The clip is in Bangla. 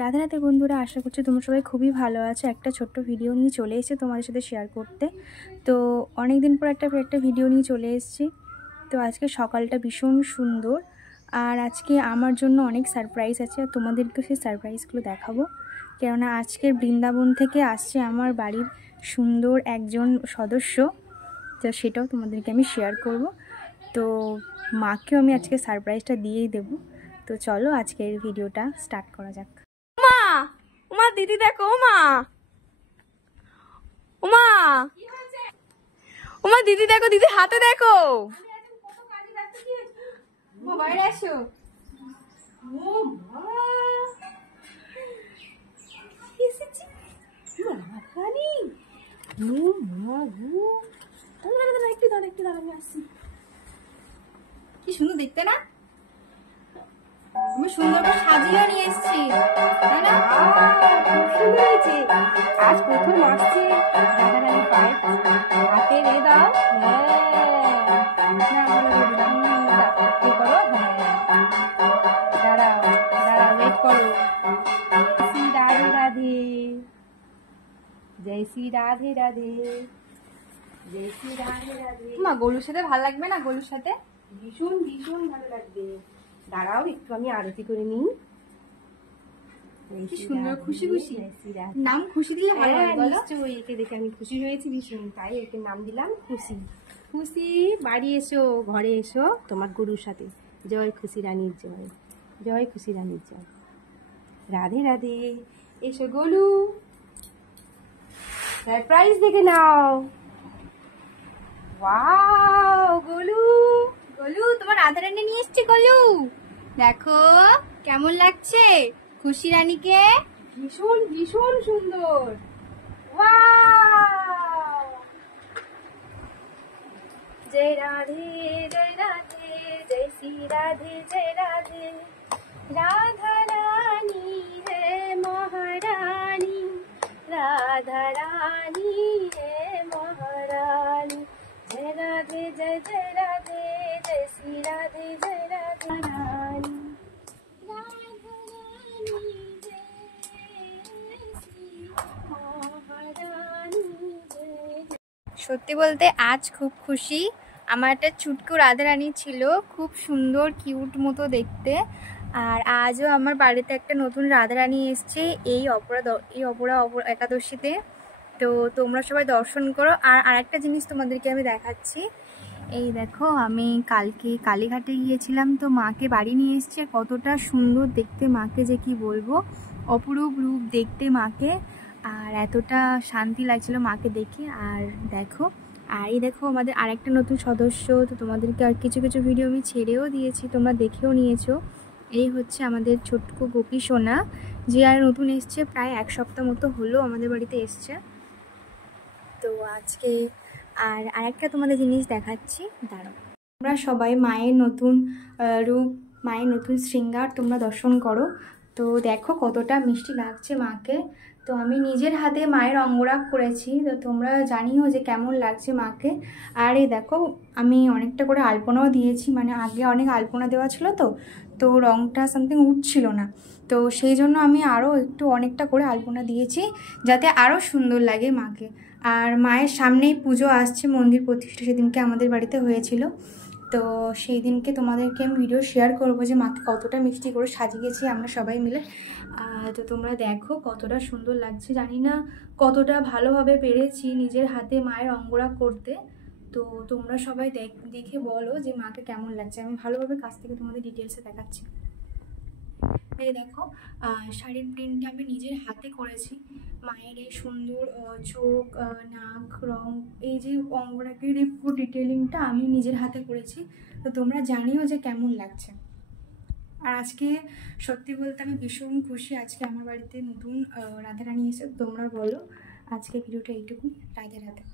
রাধে রাধে বন্ধুরা, আশা করছি তোমরা সবাই খুবই ভালো আছো। একটা ছোট্ট ভিডিও নিয়ে চলে এসেছি তোমাদের সাথে শেয়ার করতে। তো অনেক দিন পর একটা ভিডিও নিয়ে চলে এসেছি। তো আজকে সকালটা ভীষণ সুন্দর, আর আজকে আমার জন্য অনেক সারপ্রাইজ আছে, আর তোমাদেরকে সেই সারপ্রাইজগুলো দেখাবো। কেননা আজকে বৃন্দাবন থেকে আসছে আমার বাড়ির সুন্দর একজন সদস্য, তো সেটাও তোমাদেরকে আমি শেয়ার করব। তো মাকেও আমি আজকে সারপ্রাইজটা দিয়েই দেবো। তো চলো আজকের ভিডিওটা স্টার্ট করা যাক। ওমা দিদি দেখো, ওমা ওমা দিদি দেখো, দিদি হাতে দেখো। বাইরে আসো। কি সুন্দর দেখতে না? আমি সুন্দর করে সাজিয়ে নিয়ে এসেছি, তাই না? সুন্দর হয়েছে। আজ প্রথম আসছে দাদারানি পায়ে হাতে রে দাও। দাঁড়াও দাঁড়াও, ওয়েট করো। শ্রী রাধে রাধে, জয় শ্রী রাধে রাধে, জয় শ্রী রাধে রাধে। মা গলুর সাথে ভালো লাগবে না? গলুর সাথে ভীষণ ভীষণ ভালো লাগবে। দাঁড়াও একটু আমি আরতি করে নিই। কি সুন্দর খুশি খুশি নাম, খুশি দিলে ভালো লাগে বলো? নিশ্চয়ই, একে দেখে আমি খুশি হয়েছি ভীষণ, তাই একে নাম দিলাম খুশি। খুশি বাড়ি এসো, ঘরে এসো তোমার গুরুর সাথে। জয় খুশি রানীর জয়, জয় খুশি রানীর জয়। রাধে রাধে। এসো গোলু, সারপ্রাইজ দেখে নাও। ওয়াও গোলু, গোলু তোমার রাধা রানী নিয়ে এসছি। গোলু দেখো কেমন লাগছে খুশি রানীকে, ভীষণ ভীষণ সুন্দর। ওয়াও, জয় রাধে জয় রাধে, জয় শ্রী রাধে জয় রাধে। রাধা রানী হে মহারানী, রাধা রানী হে মহারানী। জয় রাধে জয় জয় রাধে, জয় শ্রী রাধে জয় রাধে রানী। সত্যি বলতে আজ খুব খুশি। আমার একটা চুটকু রাধারানী ছিল, খুব সুন্দর কিউট মতো দেখতে। আর আজও আমার বাড়িতে একটা নতুন রাধারানী এসছে এই অপরা একাদশীতে। তো তোমরা সবাই দর্শন করো। আর আরেকটা জিনিস তোমাদেরকে আমি দেখাচ্ছি। এই দেখো, আমি কালকে কালীঘাটে গিয়েছিলাম, তো মাকে বাড়ি নিয়ে এসেছি। কতটা সুন্দর দেখতে মাকে, যে কি বলবো, অপরূপ রূপ দেখতে মাকে। আর এতটা শান্তি লাগছিল মাকে দেখে। আর দেখো, আর এই দেখো আমাদের আরেকটা নতুন সদস্য। তো তোমাদেরকে আর কিছু কিছু ভিডিও আমি ছেড়েও দিয়েছি, তোমরা দেখেও নিয়েছো। এই হচ্ছে আমাদের ছোট্ট গোপী সোনা, যে আর নতুন এসছে, প্রায় এক সপ্তাহ মতো হলো আমাদের বাড়িতে এসছে। তো আজকে আর আরেকটা তোমাদের জিনিস দেখাচ্ছি, দাঁড়াও। তোমরা সবাই মায়ের নতুন রূপ, মায়ের নতুন শৃঙ্গার তোমরা দর্শন করো। তো দেখো কতটা মিষ্টি লাগছে মাকে। তো আমি নিজের হাতে মায়ের অঙ্গরাগ করেছি, তো তোমরা জানিও যে কেমন লাগছে মাকে। আর এই দেখো, আমি অনেকটা করে আলপনাও দিয়েছি, মানে আগে অনেক আলপনা দেওয়া ছিল, তো রঙটা সামথিং উঠছিল না। তো সেই জন্য আমি আরও অনেকটা করে আলপনা দিয়েছি, যাতে আরও সুন্দর লাগে মাকে। আর মায়ের সামনেই পুজো আসছে, মন্দির প্রতিষ্ঠা সেদিনকে আমাদের বাড়িতে হয়েছিল। তো সেই দিনকে তোমাদেরকে আমি ভিডিও শেয়ার করবো যে মাকে কতটা মিষ্টি করে সাজিয়েছি আমরা সবাই মিলে। তো তোমরা দেখো কতটা সুন্দর লাগছে। জানি না কতটা ভালোভাবে পেরেছি নিজের হাতে মায়ের অঙ্গরাগ করতে। তো তোমরা সবাই দেখে বলো যে মাকে কেমন লাগছে। আমি ভালোভাবে কাছ থেকে তোমাদের ডিটেলসে দেখাচ্ছি। এই দেখো, শাড়ির প্রিন্টটা আমি নিজের হাতে করেছি। মায়ের এই সুন্দর চোখ, নাক, রং, এই যে অঙ্গরাগের এই পুরো ডিটেলিংটা আমি নিজের হাতে করেছি। তো তোমরা জানিও যে কেমন লাগছে। আর আজকে সত্যি বলতে আমি ভীষণ খুশি, আজকে আমার বাড়িতে নতুন রাধারানী এসে। তোমরা বলো, আজকে ভিডিওটা এইটুকুই। রাধে রাধে।